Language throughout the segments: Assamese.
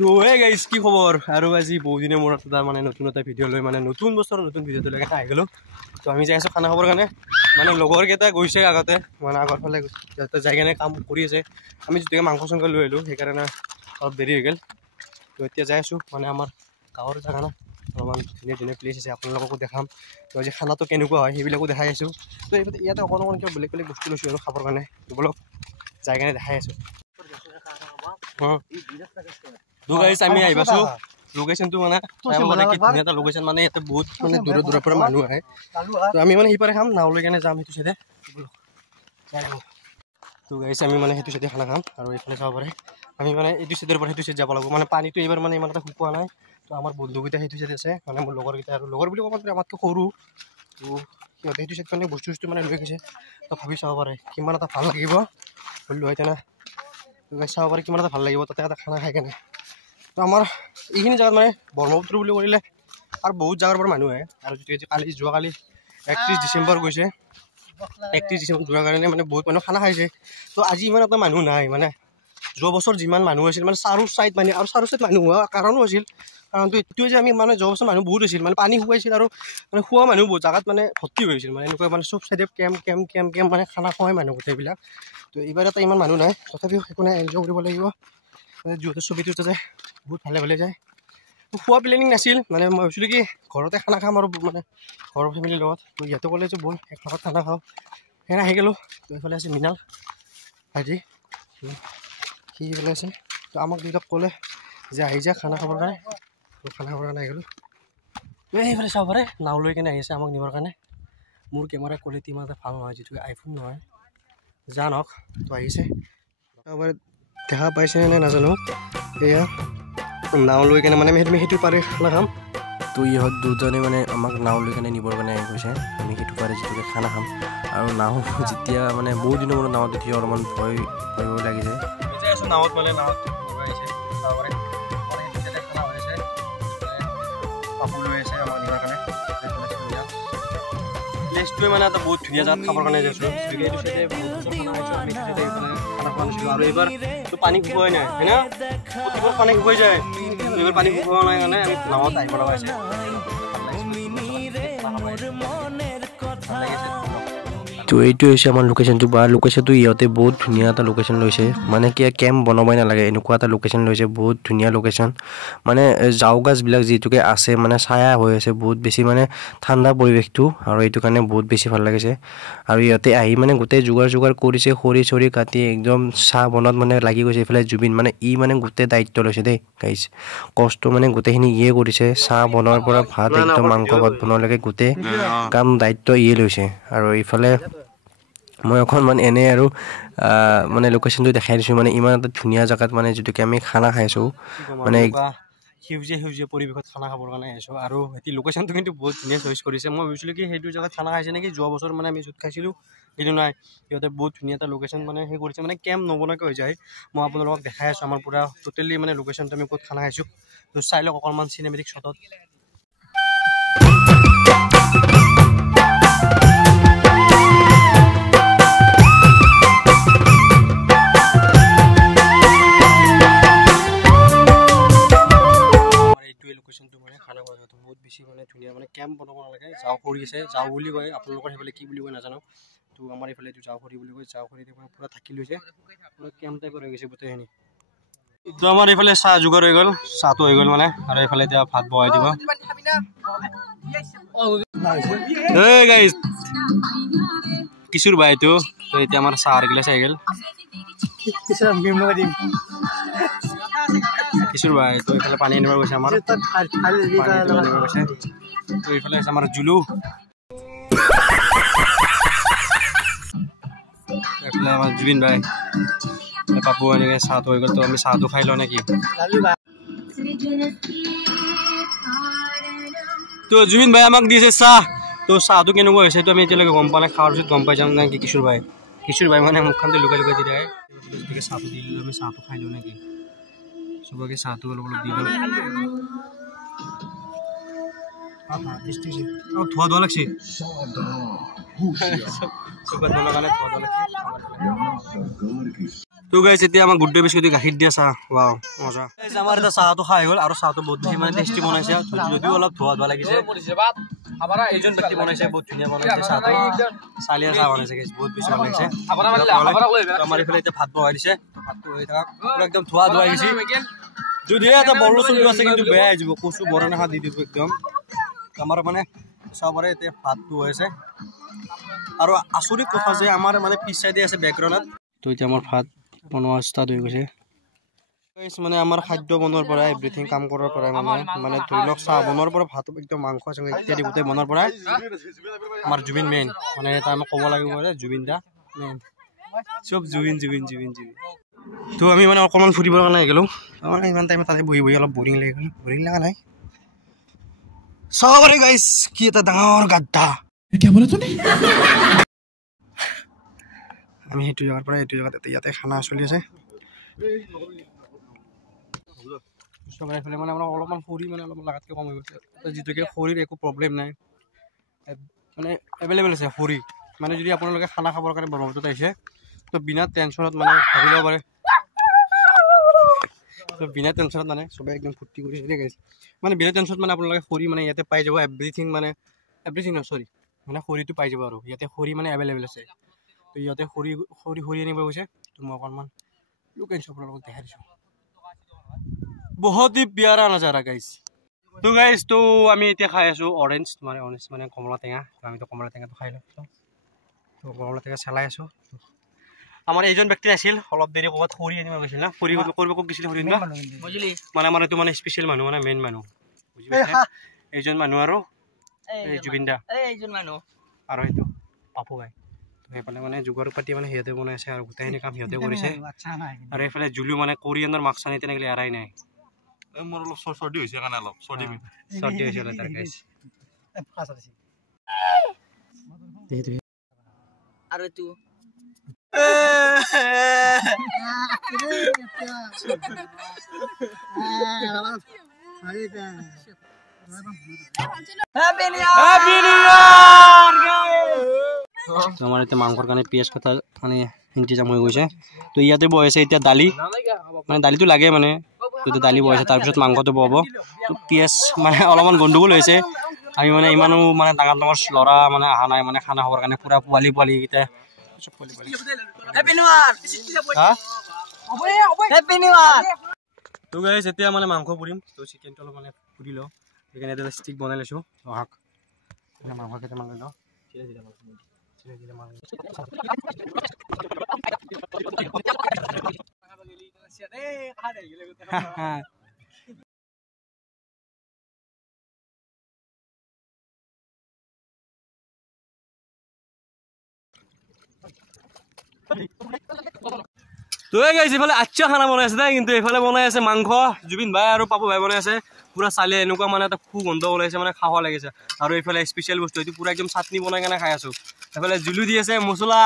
তো হে গাইস কি খবৰ আৰু আজি বহুদিনে মূৰত এটা মানে নতুন এটা ভিডিঅ' লৈ মানে নতুন বছৰৰ নতুন ভিডিঅ'টো লৈ আহি গ'লো। তো আমি যাই আছোঁ খানা খাবৰ কাৰণে মানে লগৰ কেইটা গৈছে আগতে মানে আগৰ ফালে যাই কেনে কাম কৰি আছে আমি যেতিয়া মাংস চাংস লৈ আহিলোঁ সেইকাৰণে অলপ দেৰি হৈ গ'ল। তো এতিয়া যাই আছোঁ মানে আমাৰ গাঁৱৰ জেগা না অলপমান ধুনীয়া ধুনীয়া প্লেচ আছে আপোনালোককো দেখাম। তো আজি খানাটো কেনেকুৱা হয় সেইবিলাকো দেখাই আছোঁ। তো ইয়াতে অকণ অকণ কিবা বেলেগ বেলেগ বস্তু লৈছোঁ আৰু খাবৰ কাৰণে বলক যাই কেনে দেখাই আছোঁ। তো গাইস আমি আহি পাইছোঁ লোকেশ্যনটো মানে কি ধুনীয়া এটা লোকেশ্যন মানে ইয়াতে বহুত মানে দূৰৰ দূৰৰ পৰা মানুহ আহে। তো আমি মানে সিপাৰে খাম নাও লৈ কেনে যাম সেইটো চাইডে। তো গাইছ আমি মানে সেইটো চাইডে খানা খাম আৰু এইফালে চাব পাৰে আমি মানে এইটো চাইডৰ পৰা সেইটো চাইড যাব লাগিব মানে পানীটো এইবাৰ মানে ইমান এটা শুকোৱা নাই। তো আমাৰ বন্ধুকেইটা সেইটো চাইড আছে মানে মোৰ লগৰকেইটা আৰু লগৰ বুলি ক'ব পাৰি আমাতকৈ সৰু। তো সিহঁতে সেইটো চাইড মানে বস্তু চস্তু মানে লৈ গৈছে। তো ভাবি চাব পাৰে কিমান এটা ভাল লাগিব বুলিলোঁ হয় তেনে চাব পাৰে কিমান এটা ভাল লাগিব তাতে এটা খানা খাই কেনে। তো আমাৰ এইখিনি জেগাত মানে ব্ৰহ্মপুত্ৰ বুলি কৰিলে আৰু বহুত জেগাৰ পৰা মানুহ আহে আৰু যদি যোৱাকালি 31 ডিচেম্বৰ গৈছে 31 ডিচেম্বৰ যোৱাৰ কাৰণে মানে বহুত মানুহ খানা খাইছে। তো আজি ইমান এটা মানুহ নাই মানে যোৱা বছৰ যিমান মানুহ আছিল মানে চাৰু চাইড মানে আৰু চাৰু চাইড মানুহ হোৱা কাৰণো আছিল কাৰণটো এইটোৱে যে আমি মানে যোৱা বছৰ মানুহ বহুত হৈছিল মানে পানী শুকাইছিল আৰু মানে খোৱা মানুহ বহুত জেগাত মানে ভৰ্তি হৈছিল মানে এনেকুৱা মানে চব চাইডে কেম্প মানে খানা খোৱাই মানুহ গোটেইবিলাক। তো এইবাৰ এটা ইমান মানুহ নাই তথাপিও একো নাই এনজয় কৰিব লাগিব যিহেতু ছবিটো যাতে বহুত ভালে ভালে যায়। খোৱা প্লেনিং নাছিল মানে মই ভাবিছিলোঁ কি ঘৰতে খানা খাম আৰু মানে ঘৰৰ ফেমিলিৰ লগত। তো ইহঁতে ক'লে যে ব'ল এক লগত খানা খাওঁ সেইকাৰণে আহি গ'লোঁ। তো এইফালে আছে মৃণাল ভাইটি সি এইফালে আছে। তো আমাক দুইটাক ক'লে যে আহি যা খানা খাবৰ কাৰণে খানা খাবৰ কাৰণে আহি গ'লোঁ। তো সেইফালে চাব পাৰে নাও লৈ কেনে আহি আছে আমাক নিবৰ কাৰণে। মোৰ কেমেৰা কোৱালিটি ইমান এটা ভাল নহয় যিটো আইফোন নহয় যা নহওক। তো আহিছে চাব দেখা পাইছে নে নাজানো এয়া নাও লৈ কেনে মানে আমি সেইটো পাৰে খানা খাম। তো ইহঁত দুজনে মানে আমাক নাও লৈ কেনে নিবৰ কাৰণে আহি গৈছে আমি সেইটো পাৰে যিটোকে খানা খাম আৰু নাও যেতিয়া মানে বহুত দিনৰ মূৰত নাৱত উঠি অলপমান ভয় লাগিছে নাৱত মানে নাৱত আহিছে কাপোৰ লৈ আছে আমাক নিবৰ কাৰণে প্লেচটোৱে মানে এটা বহুত ধুনীয়া জেগাত খাবৰ কাৰণে যাইছোঁ এইটো চাইডে বহুত বছৰ খানা খাইছোঁ আমি এইটো চাইডে খানা খোৱা নাছিলোঁ আৰু এইবাৰ তো পানী শুকুৱাই নাই হয় না প্ৰতিবাৰ পানী শুকুৱাই যায় এইবাৰ পানী শুকুওৱা নাই কাৰণে আমি নাৱত আহিব লগা হৈছে। তো এইটো হৈছে আমাৰ লোকেশ্যনটো বা লোকেশ্যনটো ইহঁতে বহুত ধুনীয়া এটা লোকেশ্যন লৈছে মানে কি কেম্প বনাবই নালাগে এনেকুৱা এটা লোকেশ্যন লৈছে বহুত ধুনীয়া লোকেশ্যন মানে জাউ গাছবিলাক যিটোকে আছে মানে ছায়া হৈ আছে বহুত বেছি মানে ঠাণ্ডা পৰিৱেশটো আৰু এইটো কাৰণে বহুত বেছি ভাল লাগিছে। আৰু ইহঁতে আহি মানে গোটেই যোগাৰ কৰিছে খৰি চৰি কাটি একদম চাহ বনোৱাত মানে লাগি গৈছে। এইফালে জুবিন মানে মানে গোটেই দায়িত্ব লৈছে দেই গাইছ কষ্ট মানে গোটেইখিনি ইয়ে কৰিছে চাহ বনোৱাৰ পৰা ভাত একদম মাংস ভাত বনোৱালৈকে গোটেই কাম দায়িত্ব ইয়ে লৈছে। আৰু ইফালে মই অকণমান এনেই আৰু মানে লোকেশ্যনটো দেখাই দিছোঁ মানে ইমান এটা ধুনীয়া জেগাত মানে যিটোকে আমি খানা খাইছোঁ মানে সেউজীয়া পৰিৱেশত খানা খাবৰ কাৰণে আহিছোঁ আৰু সেইটো লোকেশ্যনটো কিন্তু বহুত ধুনীয়া চইচ কৰিছে। মই ভাবিছিলোঁ কি সেইটো জেগাত খানা খাইছে নেকি যোৱা বছৰ মানে আমি য'ত খাইছিলোঁ সেইটো নাই সিহঁতে বহুত ধুনীয়া এটা লোকেশ্যন মানে সেই কৰিছে মানে কেম্প নবনাকৈ হৈ যায়। মই আপোনালোকক দেখাই আছোঁ আমাৰ পূৰা টোটেলি মানে লোকেশ্যনটো আমি ক'ত খানা খাইছোঁ তো চাই লওক অকণমান চিনেমেটিক শ্বটত। লোকেশ্যনটো মানে খানা খোৱা জেগাটো বহুত বেছি মানে ধুনীয়া মানে কেম্প বনাব নালাগে যাওঁ খৰি আছে যাওঁ বুলি কয় আপোনালোকৰ সেইফালে কি বুলি কয় নাজানো। তো আমাৰ এইফালে এইটো যাওঁ খৰি বুলি কয় যাওঁ খৰি পূৰা থাকি লৈছে পূৰা কেম্প টাইপৰ হৈ গৈছে গোটেইখিনি। তো আমাৰ এইফালে চাহ যোগাৰ হৈ গ'ল চাহটো হৈ গ'ল মানে আৰু এইফালে এতিয়া ভাত বহাই দিব। এই গাইছ কিশোৰ ভাই এইটো তো এতিয়া আমাৰ চাহৰ গিলাচ আহি গ'ল কিশোৰ ভাই তো এইফালে পানী আনিব গৈছে আমাৰ গৈছে। তো এইফালে আছে আমাৰ জুলু এইফালে আমাৰ জুবিন ভাই পাপু এনেকৈ চাহটো হৈ গ'ল। তো আমি চাহটো খাই লওঁ নেকি? তো জুবিন ভাই আমাক দিছে চাহ তো চাহটো কেনেকুৱা হৈছে এইটো আমি এতিয়ালৈকে গম পোৱা নাই খোৱাৰ পিছত গম পাই যাম নেকি কিশোৰ ভাই মানে মুখখনটো লুকাই দি দিয়ে চাহটো দি দিলোঁ আমি চাহটো খাই লওঁ নেকি চবকে চাহটো অলপ দি লওঁ। ধোৱা লাগছে চকুত কাৰণে ধোৱা লাগছে। তো গাইছ এতিয়া আমাৰ গুড ডে বিস্কুট গাখীৰ দিয়া চাহ ওৱাও মজা গাইছ আমাৰ এটা চাহটো খাই গ'ল আৰু চাহটো বহুত বেছি মানে টেষ্টি বনাইছে যদিও অলপ ধোৱা লাগিছে এইজন ব্যক্তি বনাইছে বহুত ধুনীয়া বনাইছে চাহটো চালিয়া চাহ বনাইছে গাইছ বহুত বেছি ভাল লাগিছে আমাৰ এইফালে এতিয়া ভাত বহাই দিছে ভাতটো হৈ থাকক একদম ধোৱা গৈছে যদিও এটা বড়ো চলি আছে কিন্তু বেয়া হৈ যাব কচু বৰা নাখা দি দিব একদম আমাৰ মানে চাবৰে এতিয়া ভাতটো হৈছে আৰু আচৰিত কথা যে আমাৰ মানে পিছ চাইডে আছে বেকগ্ৰাউণ্ডত তো এতিয়া আমাৰ ভাত বনোৱা ষ্টাৰ্ট হৈ গৈছে মানে আমাৰ খাদ্য বনোৱাৰ পৰা এভৰিথিং কাম কৰাৰ পৰা মানে ধৰি লওক চাহ বনোৱাৰ পৰা ভাত একদম মাংস চাংস ইত্যাদি গোটেই বনোৱাৰ পৰা আমাৰ জুবিন মেইন মানে এটা আমি ক'ব লাগিব জুবিন দা মেইন চব জুবিন তো আমি মানে অকণমান ফুৰিবৰ কাৰণে গ'লোঁ আমাৰ ইমান টাইম তাতে বহি অলপ বৰিং লাগি গ'ল বৰিং লগা নাই চাবৰে গাইছ কি এটা ডাঙৰ গাদ্দা আমি সেইটো জেগাৰ পৰা এইটো জেগাত ইয়াতে খানা চলি আছে মানে অলপমান খৰি মানে অলপ লাগাতকৈ কম হৈ গৈছে যিটোকে খৰিৰ একো প্ৰব্লেম নাই মানে এভেইলেবল আছে খৰি মানে যদি আপোনালোকে খানা খাবৰ কাৰণে ব্ৰহ্মপুত্ৰত আহিছে তো বিনা টেনশ্যনত মানে ভাবি ল'ব পাৰে তো বিনা টেনশ্যনত মানে চবেই একদম ফূৰ্তি কৰি গৈছে মানে বিনা টেনশ্যনত মানে আপোনালোকে খৰি মানে ইয়াতে পাই যাব এভৰিথিং নহয় চৰি মানে খৰিটো পাই যাব আৰু ইয়াতে খৰি মানে এভেইলেবল আছে তো ইয়াতে খৰি আনিব গৈছে তো মই অকণমান লোকেশ্যন আপোনালোকক দেখাই দিছোঁ বহুত হি প্যাৰা নজাৰা গাইছ তো গাইছ তো আমি এতিয়া খাই আছোঁ অৰেঞ্জ মানে কমলা টেঙা আমিতো কমলা টেঙাটো খাই লওঁ তো কমলা টেঙা চেলাই আছোঁ আমাৰ এইজন ব্যক্তি আছিল অলপ দেৰি ক'ৰবাত খৰি আনিব গৈছিল না খৰি কৰিব গৈছিল খৰি আনিব মানে আমাৰ এইটো মানে স্পেচিয়েল মানুহ মানে মেইন মানুহ বুজি পাইছে এইজন মানুহ আৰু এই জুবিন দা আৰু এইটো পাপু ভাই সেইফালে মানে যোগাৰ পাতি মানে সিহঁতে বনাইছে আৰু গোটেইখিনি কাম সিহঁতে কৰিছে আৰু এইফালে জুলিও মানে কোৰিয়ানৰ মাস্ক আনি তেনেকৈ এৰাই নাই মোৰ অলপ চৰ্দি হৈছে কাৰণে অলপ চৰ্দি হৈছে তাৰ গাইছ আৰু এইটো আমাৰ এতিয়া মাংসৰ কাৰণে পিঁয়াজ কটা মানে ইন্তজাম হৈ গৈছে তো ইয়াতে বহাইছে এতিয়া দালি মানে দালিটো লাগে মানে এতিয়া দালি বহাইছে তাৰপিছত মাংসটো বহাব পিঁয়াজ মানে অলপমান গণ্ডগোল হৈছে আমি মানে ইমানো মানে ডাঙৰ ল'ৰা মানে অহা নাই মানে খানা খাবৰ কাৰণে পূৰা পোৱালি কেইটা তো গাইছ এতিয়া মানে মাংস পুৰিম তো চিকেনটো অলপ মানে পুৰি লওঁ সেইকাৰণে এটা ষ্টিক বনাই লৈছোঁ অহাক মাংস কেইটামান লৈ লওঁ তো গাইছ এইফালে আচ্ছা খানা বনাই আছে দেই কিন্তু এইফালে বনাই আছে মাংস জুবিন ভাই আৰু পাপু ভাই বনাই আছে পুৰা চালে এনেকুৱা মানে এটা সুগন্ধ ওলাইছে মানে খাব লাগিছে আৰু এইফালে স্পেচিয়েল বস্তু এইটো পুৰা একদম চাটনি বনাই কেনে খাই আছো এইফালে জুলু দি আছে মছলা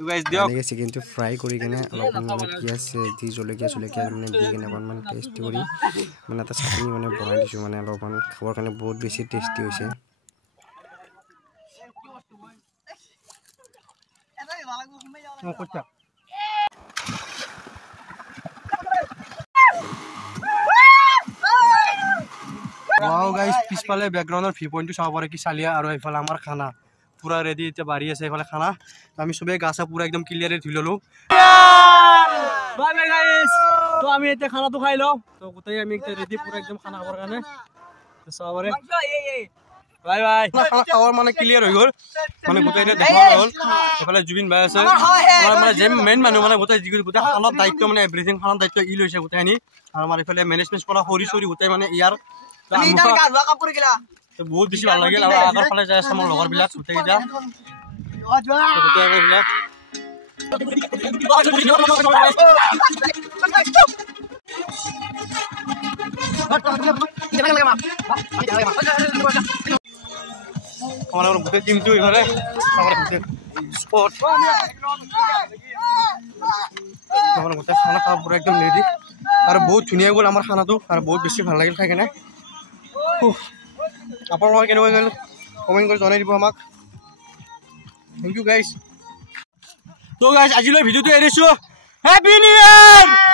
তো গাইছ দিয়ক চিকেনটো ফ্ৰাই কৰি কেনে অলপমান মানে পিঁয়াজ দি জলকীয়া মানে দি কেনে অকণমান টেষ্টি কৰি মানে এটা চাটনি মানে বনাই দিছোঁ মানে অলপমান খাবৰ কাৰণে বহুত বেছি টেষ্টি হৈছে Wow guys, পিছফালে ব্যাকগ্ৰাউণ্ডৰ ভিউ পইণ্টটো চাব পাৰে কি চালিয়া আৰু এইফালে আমাৰ খানা পুৰা ৰেডি এতিয়া বাঢ়ি আছে এইফালে খানা আমি সবেই গা চা পুৰা একদম ক্লিয়াৰলি ধুই ল'লোঁ বাই বাই গাইছ তো আমি এতিয়া খানাটো খাই লওঁ তো গোটেই আমি এতিয়া ৰেডি পুৰা একদম খানা খাবৰ কাৰণে চাব পাৰে বাই বাই খানা খাৱাৰ মানে ক্লিয়াৰ হৈ গ'ল মানে গোটেই এতিয়া দেখা হ'ল এইফালে জুবিন ভাই আছে মানে যে মেইন মানুহ মানে গোটেই খানাৰ দায়িত্ব মানে এভৰিথিং খানাৰ দায়িত্ব ই লৈছে গোটেইখিনি আৰু আমাৰ এইফালে মেনেজমেণ্ট কৰা সৰি গোটেই মানে ইয়াৰ বহুত বেছি ভাল লাগিল আৰু আগৰ ফালে যাই আছে মোৰ লগৰবিলাক গোটেইকেইটা গোটেই টিমটো ইফালে গোটেই খানা খাব পুৰা একদম ৰেডি আৰু বহুত ধুনীয়া গ'ল আমাৰ খানাটো আৰু বহুত বেছি ভাল লাগিল খাই কেনে আপোনালোকে কেনেকুৱা গ'ল কমেণ্ট কৰি জনাই দিব আমাক থেংক ইউ গাইজ তো গাইজ আজিলৈ ভিডিঅ'টো এৰিছোঁ হ্যাপি নিউ ইয়াৰ